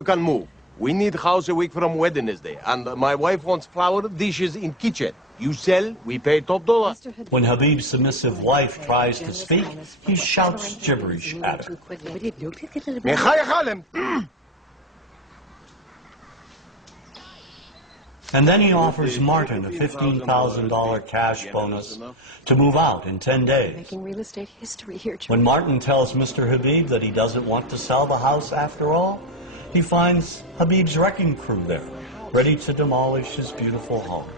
You can move. We need house a week from Wednesday, and my wife wants flour dishes in kitchen. You sell, we pay top dollar. When Habib's submissive wife tries to speak, he shouts gibberish at her. And then he offers Martin a $15,000 cash bonus to move out in 10 days. Making real estate history here. When Martin tells Mr. Habib that he doesn't want to sell the house after all, he finds Habib's wrecking crew there, ready to demolish his beautiful home.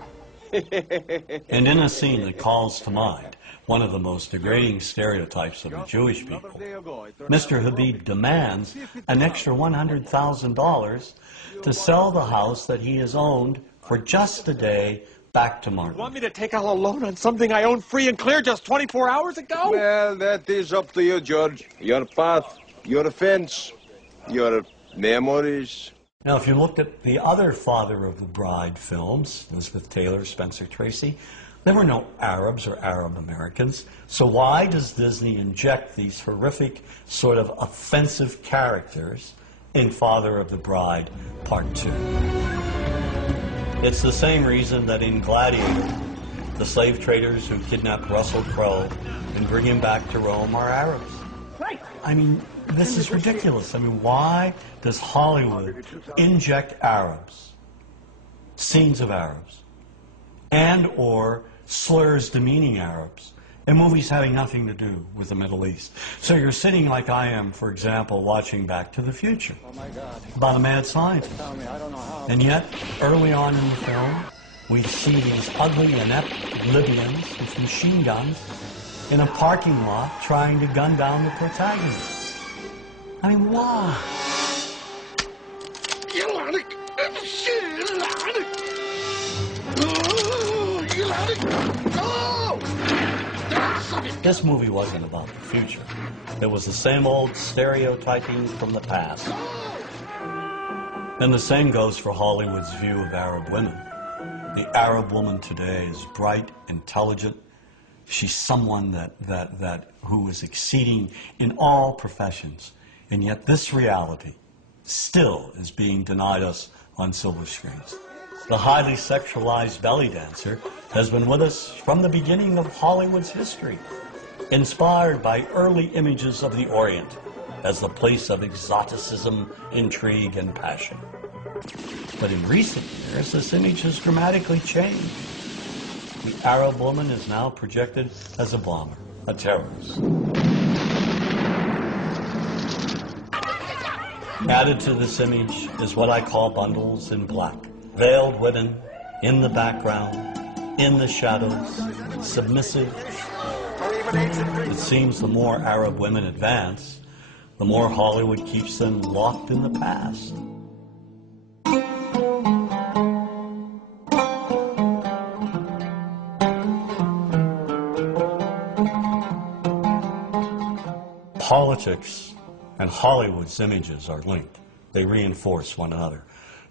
And in a scene that calls to mind one of the most degrading stereotypes of the Jewish people, Mr. Habib demands an extra $100,000 to sell the house that he has owned for just a day back to Martin. You want me to take out a loan on something I owned free and clear just 24 hours ago? Well, that is up to you, George. Your path, your fence, your memories. Now, if you looked at the other Father of the Bride films, Elizabeth Taylor, Spencer Tracy, there were no Arabs or Arab Americans. So why does Disney inject these horrific, sort of offensive characters in Father of the Bride Part 2? It's the same reason that in Gladiator, the slave traders who kidnapped Russell Crowe and bring him back to Rome are Arabs. I mean, this is ridiculous. I mean, why does Hollywood inject Arabs, scenes of Arabs, and or slurs demeaning Arabs in movies having nothing to do with the Middle East? So you're sitting like I am, for example, watching Back to the Future about a mad scientist. And yet, early on in the film, we see these ugly, inept Libyans with machine guns in a parking lot trying to gun down the protagonist. I mean, why? This movie wasn't about the future. It was the same old stereotyping from the past. And the same goes for Hollywood's view of Arab women. The Arab woman today is bright, intelligent. She's someone who is exceeding in all professions. And yet this reality still is being denied us on silver screens. The highly sexualized belly dancer has been with us from the beginning of Hollywood's history, inspired by early images of the Orient as the place of exoticism, intrigue, and passion. But in recent years, this image has dramatically changed. The Arab woman is now projected as a bomber, a terrorist. Added to this image is what I call bundles in black. Veiled women in the background, in the shadows, submissive. It seems the more Arab women advance, the more Hollywood keeps them locked in the past. Politics and Hollywood's images are linked. They reinforce one another.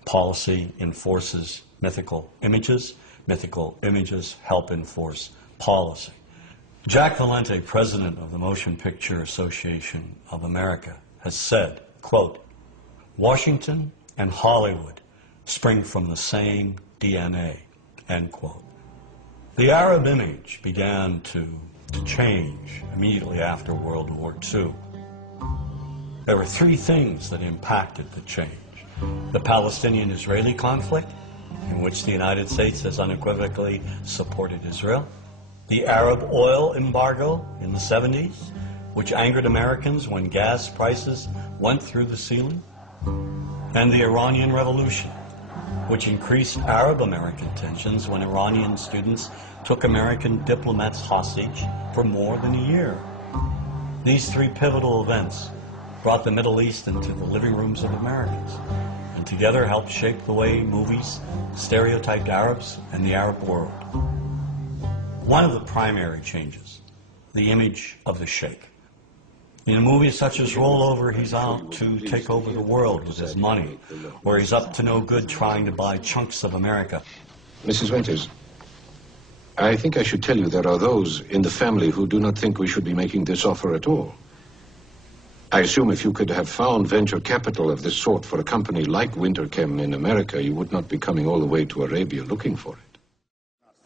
Policy enforces mythical images help enforce policy. Jack Valente, president of the Motion Picture Association of America, has said, quote, "Washington and Hollywood spring from the same DNA," end quote. The Arab image began to change immediately after World War II. There were three things that impacted the change. The Palestinian-Israeli conflict, in which the United States has unequivocally supported Israel. The Arab oil embargo in the 70s, which angered Americans when gas prices went through the ceiling. And the Iranian Revolution, which increased Arab-American tensions when Iranian students took American diplomats hostage for more than a year. These three pivotal events brought the Middle East into the living rooms of Americans, and together helped shape the way movies stereotyped Arabs and the Arab world. One of the primary changes, the image of the sheikh. In movies such as Rollover, he's out to take over the world with his money, or he's up to no good trying to buy chunks of America. Mrs. Winters, I think I should tell you there are those in the family who do not think we should be making this offer at all. I assume if you could have found venture capital of this sort for a company like Winterchem in America, you would not be coming all the way to Arabia looking for it.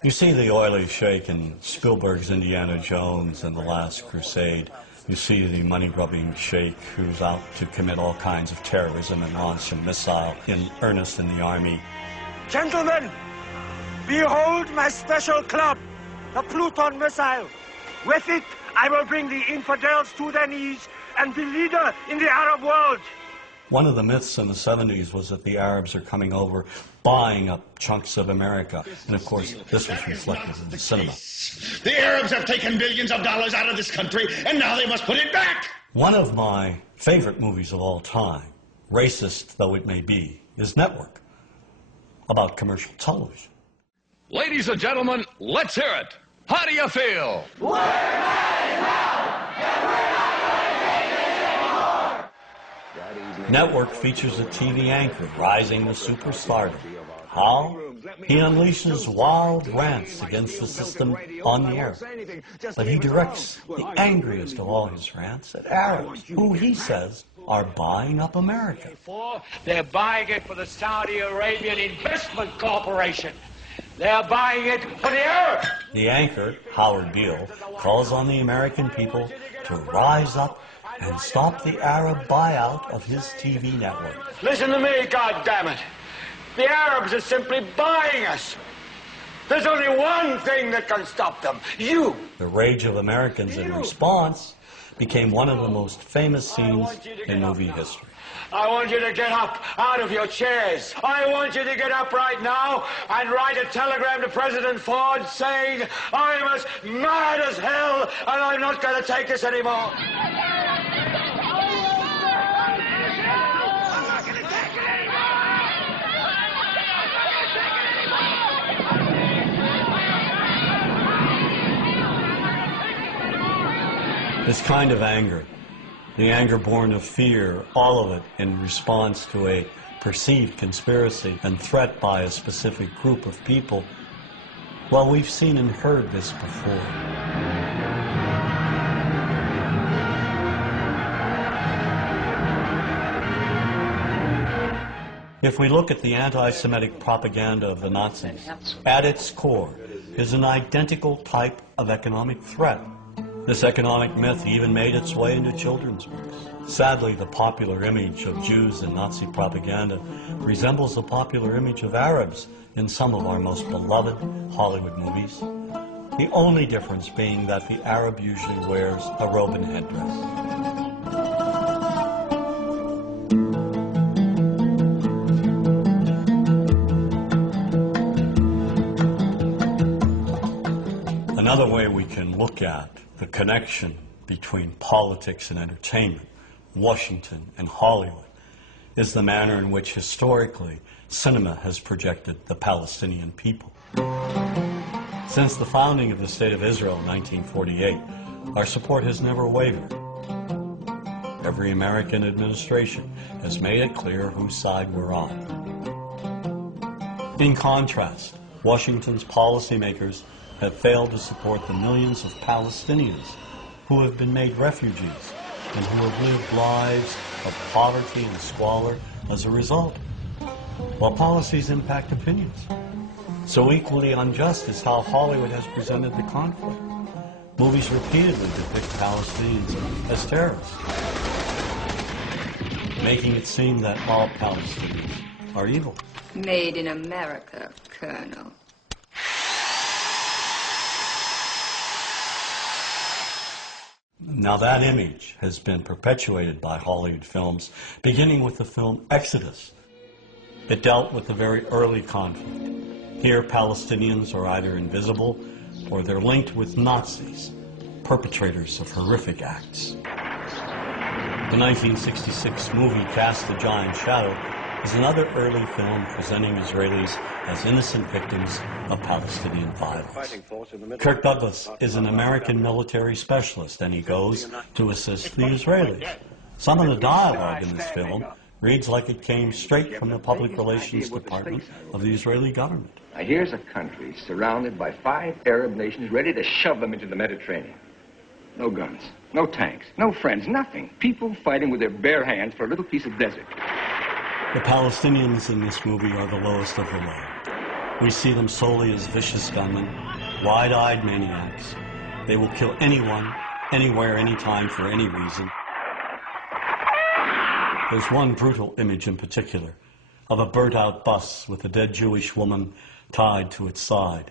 You see the oily sheik in Spielberg's Indiana Jones and The Last Crusade. You see the money-grubbing sheik who's out to commit all kinds of terrorism and launch a missile in earnest in the army. Gentlemen, behold my special club, the Pluton missile. With it, I will bring the infidels to their knees and be leader in the Arab world. One of the myths in the 70s was that the Arabs are coming over, buying up chunks of America. And of course, this was reflected in the cinema. The Arabs have taken billions of dollars out of this country, and now they must put it back. One of my favorite movies of all time, racist though it may be, is Network, about commercial television. Ladies and gentlemen, let's hear it. How do you feel? We're not enough, and we're not going to take this anymore. Network features a TV anchor rising to superstardom. How? He unleashes wild rants against the system on the air. But he directs the angriest of all his rants at Arabs, who he says are buying up America. They're buying it for the Saudi Arabian Investment Corporation. They're buying it for the Arabs. The anchor, Howard Beale, calls on the American people to rise up and stop the Arab buyout of his TV network. Listen to me, goddammit. The Arabs are simply buying us. There's only one thing that can stop them. You. The rage of Americans in response became one of the most famous scenes in movie history. I want you to get up out of your chairs. I want you to get up right now and write a telegram to President Ford saying, I'm as mad as hell and I'm not going to take this anymore. This kind of anger, the anger born of fear, all of it in response to a perceived conspiracy and threat by a specific group of people, well, we've seen and heard this before. If we look at the anti-Semitic propaganda of the Nazis, at its core is an identical type of economic threat. This economic myth even made its way into children's books. Sadly, the popular image of Jews in Nazi propaganda resembles the popular image of Arabs in some of our most beloved Hollywood movies. The only difference being that the Arab usually wears a robe and headdress. Another way we can look at the connection between politics and entertainment, Washington and Hollywood, is the manner in which historically cinema has projected the Palestinian people. Since the founding of the State of Israel in 1948, our support has never wavered. Every American administration has made it clear whose side we're on. In contrast, Washington's policymakers have failed to support the millions of Palestinians who have been made refugees and who have lived lives of poverty and squalor as a result, while policies impact opinions. So equally unjust is how Hollywood has presented the conflict. Movies repeatedly depict Palestinians as terrorists, making it seem that all Palestinians are evil. Made in America, Colonel. Now that image has been perpetuated by Hollywood films, beginning with the film Exodus. It dealt with the very early conflict. Here, Palestinians are either invisible or they're linked with Nazis, perpetrators of horrific acts. The 1966 movie Cast a Giant Shadow is another early film presenting Israelis as innocent victims of Palestinian violence. Kirk Douglas is an American military specialist, and he goes to assist the Israelis. Some of the dialogue in this film reads like it came straight from the public relations department of the Israeli government. Now, here's a country surrounded by 5 Arab nations ready to shove them into the Mediterranean. No guns, no tanks, no friends, nothing. People fighting with their bare hands for a little piece of desert. The Palestinians in this movie are the lowest of the low. We see them solely as vicious gunmen, wide-eyed maniacs. They will kill anyone, anywhere, anytime, for any reason. There's one brutal image in particular of a burnt-out bus with a dead Jewish woman tied to its side.